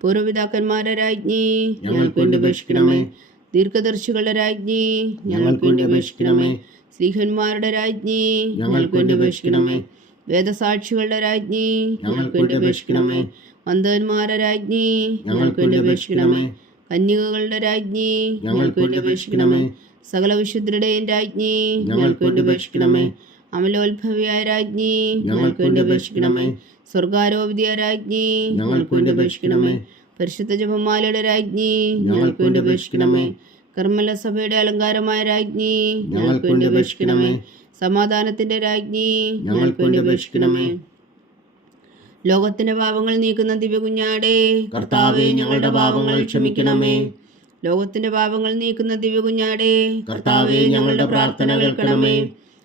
പൂർവപിതാക്കന്മാരുടെ രാജ്ഞി ഞങ്ങൾക്ക് വേണ്ടി അപേക്ഷിക്കണമേ ദീർഘദർശികളുടെ രാജ്ഞി ഞങ്ങൾക്ക് വേണ്ടി അപേക്ഷിക്കണമേ ശ്രീഹന്മാരുടെ രാജ്ഞി ഞങ്ങൾക്ക് വേണ്ടി അപേക്ഷിക്കണമേ വേദസാക്ഷികളുടെ രാജ്ഞി ഞങ്ങൾക്ക് വേണ്ടി അപേക്ഷിക്കണമേ വന്ധവന്മാരുടെ രാജ്ഞി ഞങ്ങൾക്ക് വേണ്ടി അപേക്ഷിക്കണമേ കന്യകകളുടെ രാജ്ഞി ഞങ്ങൾക്ക് വേണ്ടി അപേക്ഷിക്കണമേ സകല വിശുദ്ധരുടെയും രാജ്ഞി ഞങ്ങൾക്ക് വേണ്ടി അപേക്ഷിക്കണമേ അമലോത്ഭവിയായ രാജ്ഞി ഞങ്ങൾക്ക് വേണ്ടി അപേക്ഷിക്കണമേ. സ്വർഗാരോപിതിയ രാജ്ഞി ഞങ്ങൾക്ക് വേണ്ടി അപേക്ഷിക്കണമേ. പരിശുദ്ധ ജപമാലയുടെ രാജ്ഞി ഞങ്ങൾക്ക് വേണ്ടി അപേക്ഷിക്കണമേ. കർമ്മല സഭയുടെ അലങ്കാരമായ രാജ്ഞി ഞങ്ങൾക്ക് വേണ്ടി അപേക്ഷിക്കണമേ. സമാധാനത്തിന്റെ രാജ്ഞി ഞങ്ങൾക്ക് വേണ്ടി അപേക്ഷിക്കണമേ. ലോകത്തിന്റെ പാപങ്ങൾ നീക്കുന്ന ദിവ്യകുഞ്ഞാടെ കർത്താവെ ഞങ്ങളുടെ പാപങ്ങൾ ക്ഷമിക്കണമേ. ലോകത്തിന്റെ പാപങ്ങൾ നീക്കുന്ന ദിവ്യകുഞ്ഞാടെ കർത്താവെ ഞങ്ങളുടെ പ്രാർത്ഥന കേൾക്കണമേ.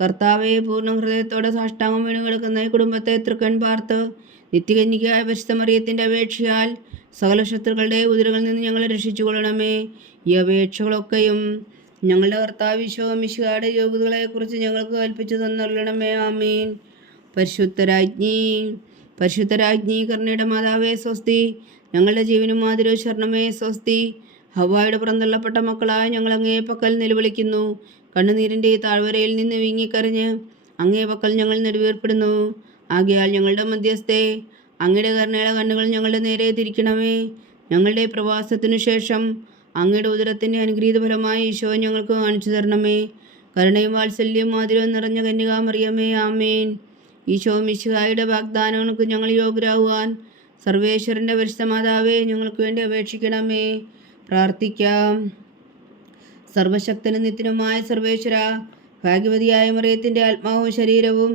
കർത്താവെ പൂർണ ഹൃദയത്തോടെ സാഷ്ടാംഗം വീണ് കിടക്കുന്ന ഈ കുടുംബത്തെ തൃക്കൺ പാർത്ത് നിത്യകന്യകയായ പരിശുദ്ധ മറിയത്തിന്റെ അപേക്ഷയാൽ സകല ശത്രുക്കളുടെ ഉതിരകളിൽ നിന്ന് ഞങ്ങളെ രക്ഷിച്ചു കൊള്ളണമേ ഈ അപേക്ഷകളൊക്കെയും ഞങ്ങളുടെ കർത്താവ് വിശ്വമിശുകാരുടെ യോഗ്യതകളെക്കുറിച്ച് ഞങ്ങൾക്ക് കൽപ്പിച്ചു തന്നൊള്ളണമേ ആമീൻ. പരിശുദ്ധരാജ്ഞി പരിശുദ്ധരാജ്ഞി കർണയുടെ മാതാവേ സ്വസ്തി ഞങ്ങളുടെ ജീവനും മാതിരോ ശരണമേ സ്വസ്തി. ഹവായുടെ പുറന്തള്ളപ്പെട്ട മക്കളായ ഞങ്ങൾ അങ്ങേ പക്കൽ നിലവിളിക്കുന്നു. കണ്ണുനീരിന്റെ താഴ്വരയിൽ നിന്ന് വീങ്ങിക്കറിഞ്ഞ് അങ്ങേ പക്കൽ ഞങ്ങൾ നെടുവേർപ്പെടുന്നു. ആകയാൽ ഞങ്ങളുടെ മധ്യസ്ഥെ അങ്ങയുടെ കരുണയുടെ കണ്ണുകൾ ഞങ്ങളുടെ നേരെ തിരിക്കണമേ. ഞങ്ങളുടെ പ്രവാസത്തിനു ശേഷം അങ്ങയുടെ ഉദരത്തിന്റെ അനുഗ്രഹീത ഫലമായ ഈശോ ഞങ്ങൾക്ക് കാണിച്ചു തരണമേ. കരുണയും വാത്സല്യവും മാതിരവും നിറഞ്ഞ കന്യകാമറിയമേ ആമേൻ. ഈശോ മിശിഹായുടെ വാഗ്ദാനങ്ങൾക്ക് ഞങ്ങൾ യോഗ്യരാകുവാൻ സർവേശ്വരന്റെ പരിശുദ്ധ മാതാവേ ഞങ്ങൾക്ക് വേണ്ടി അപേക്ഷിക്കണമേ. പ്രാർത്ഥിക്കാം. സർവശക്തനും നിത്യനുമായ സർവേശ്വര ഭാഗ്യവതിയായ മറിയത്തിന്റെ ആത്മാവും ശരീരവും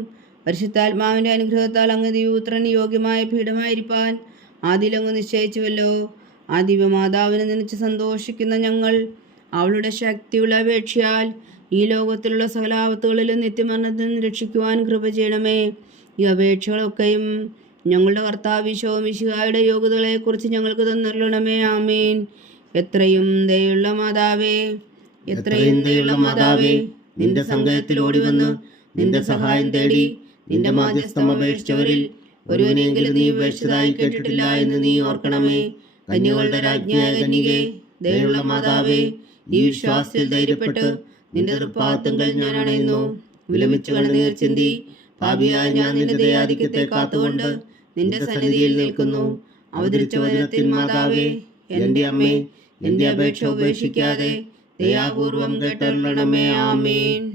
പരിശുദ്ധാത്മാവിന്റെ അനുഗ്രഹത്താൽ അങ്ങ് ദിവ്യപുത്രന് യോഗ്യമായ പീഠമായിരിക്കാൻ ആദിലങ്ങ് നിശ്ചയിച്ചുവല്ലോ. ആ ദിവ്യമാതാവിനെ നനച്ച് സന്തോഷിക്കുന്ന ഞങ്ങൾ അവളുടെ ശക്തിയുള്ള അപേക്ഷയാൽ ഈ ലോകത്തിലുള്ള സകലാപത്തുകളിലും നിത്യമരണത്തിൽ നിന്ന് രക്ഷിക്കുവാൻ കൃപ ചെയ്യണമേ. ഈ അപേക്ഷകളൊക്കെയും ഞങ്ങളുടെ കർത്താവിശോ മിശിഹായുടെ യോഗ്യതകളെക്കുറിച്ച് ഞങ്ങൾക്ക് തന്നിരണമേ ആമേൻ. എത്രയും ദയുള്ള മാതാവേ എത്രയും ദയുള്ള മാതാവേ നിന്റെ സങ്കേതത്തിൽ ഓടിവന്ന് നിന്റെ സഹായം തേടി നിന്റെ മാധ്യസ്ഥം അപേക്ഷിച്ചവരിൽ ഒരുവനെങ്കിലും നീ ഉപേക്ഷിച്ചതായി കേട്ടിട്ടില്ല എന്ന് നീ ഓർക്കണമേ. കന്യകളുടെ രാജ്ഞിയായ കന്യകെ ദയുള്ള മാതാവേ ഈ വിശ്വാസത്തിൽ ധൈര്യപ്പെട്ട് നിന്റെ തൃപ്പാത്തുങ്കൾ ഞാൻ അണയുന്നു. വിലമിച്ചു കണ്ണുനീർ ചിന്തി ഭാവിയായ ഞാൻ നിന്റെ ദയാധിക്യത്തെ കാത്തുകൊണ്ട് നിന്റെ സന്നിധിയിൽ നിൽക്കുന്നു. അവതരിച്ച വചനത്തിൽ മാതാവേ എന്റെ അമ്മേ എന്റെ അപേക്ഷ ഉപേക്ഷിക്കാതെ தயாபூர்வம் கேட்டருளனமே ஆமீன்.